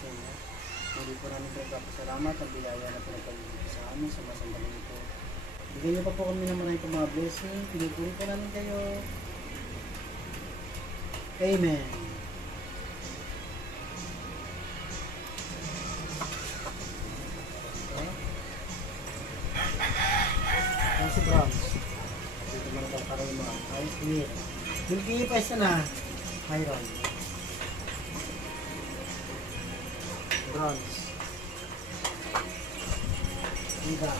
sa inyo. Hindi po namin kayo papasalamat ang biyaya na pinagpagiging sa amin sa masandaling ito. Bigyan niyo pa po kami ng maraming mga blessing. Pinupuri po namin kayo. Amen. Si Bronze. Dito mo na karoon mo. Ay, clear. Milky pa isa na. Mayroon. Bronze. Higa.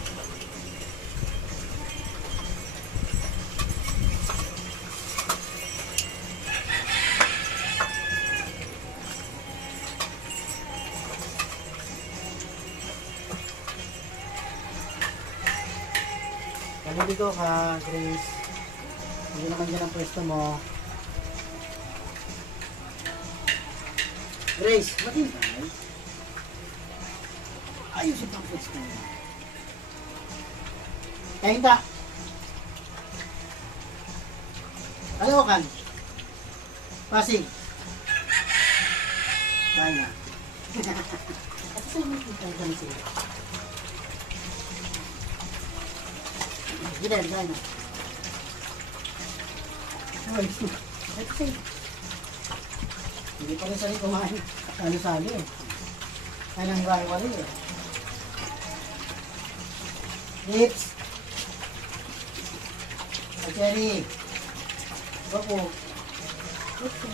Kali dito ka, Grace. Hindi naman dyan ang pwesto mo. Grace, matintay. Ayusin pang pwesto mo. Kahinta. Ayaw kan. Pasing. Kaya na. At sa'yo mo kitang kami sila. Gidan, gaya na. Ay, ito sa'yo. Hindi pa rin sa'yo kumain. Salo-salo eh. Ay, nang wali-wali eh. Lips. Ay, Cherry. Bako. Okay.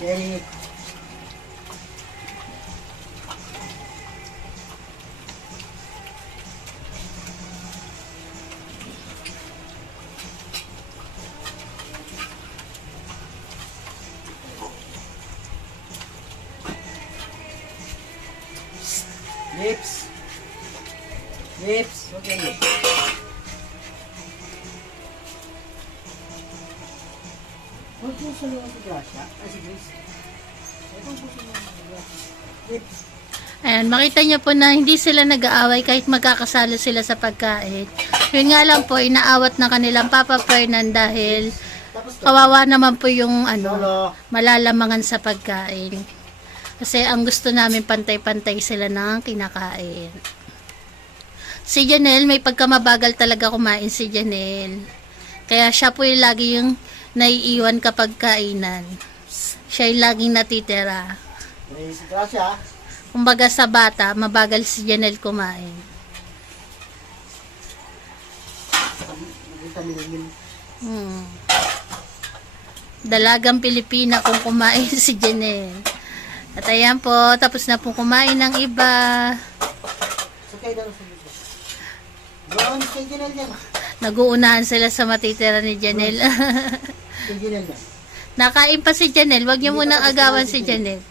Cherry. Lips. Lips. Okay. Huwag mo sa mga grasya. Si Grace. Huwag mo sa mga grasya. Lips. Ayan, makita niyo po na hindi sila nag-aaway kahit magkakasalo sila sa pagkain. Yun nga lang po, inaawat na kanilang Papa Fernan dahil kawawa naman po yung malalamangan sa pagkain. Kasi ang gusto namin pantay-pantay sila ng kinakain. Si Janelle, may pagkamabagal talaga kumain si Janelle. Kaya siya po yung lagi yung naiiwan kapag kainan. Siya yung laging natitira. Grasya. Kumbaga sa bata, mabagal si Janelle kumain. Dalagang Pilipina kung kumain si Janelle. At ayan po, tapos na po kumain ng iba. Nag-uunahan sila sa matitira ni Janelle. Nakain pa si Janelle. Huwag niyo munang agawan si Janelle.